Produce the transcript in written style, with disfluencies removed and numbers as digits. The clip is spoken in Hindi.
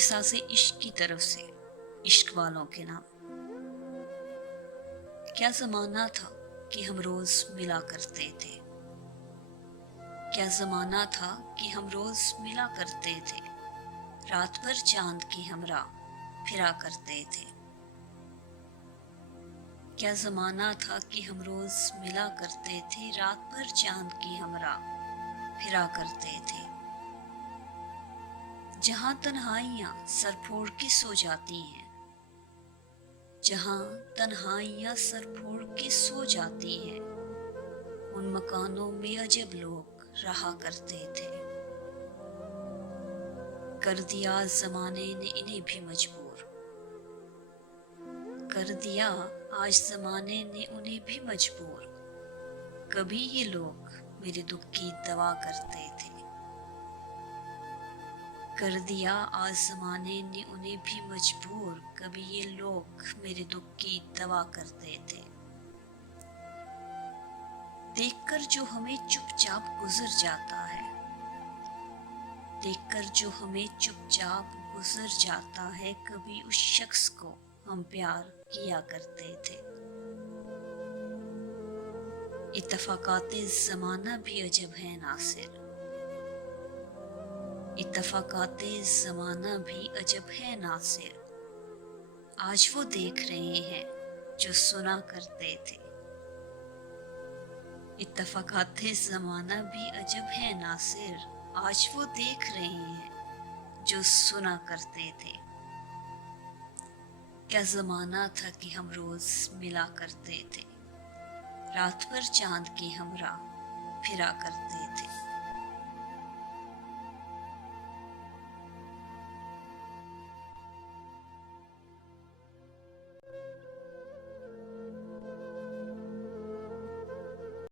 एहसास इश्क की तरफ से, इश्क वालों के नाम। क्या ज़माना था कि हम रोज़ मिला करते थे। क्या ज़माना था कि हम रोज़ मिला करते थे। रात भर चांद की हमरा फिरा करते थे। क्या ज़माना था कि हम रोज़ मिला करते थे। रात भर चांद की हमरा फिरा करते थे। जहाँ तन्हाइयाँ सर फोड़ के सो जाती हैं, जहाँ तन्हाइयाँ सर फोड़ के सो जाती हैं, उन मकानों में अजब लोग रहा करते थे। कर दिया ज़माने ने इन्हें भी मजबूर, कर दिया आज ज़माने ने उन्हें भी मजबूर। कभी ये लोग मेरे दुख की दवा करते थे। कर दिया आज ज़माने ने उन्हें भी मजबूर। कभी ये लोग मेरे दुख की दवा करते थे। देखकर जो हमें चुपचाप गुजर जाता है, देखकर जो हमें चुपचाप गुजर जाता है, कभी उस शख्स को हम प्यार किया करते थे। इत्तफाकाते ज़माना भी अजब है नासिर, इत्तफाकाते ज़माना भी अजब है नासिर। आज वो देख रहे हैं जो सुना करते थे। इत्तफाकाते ज़माना भी अजब है नासिर, आज वो देख रहे हैं जो सुना करते थे। क्या ज़माना था कि हम रोज़ मिला करते थे। रात भर चांद की हमरा फिरा करते थे।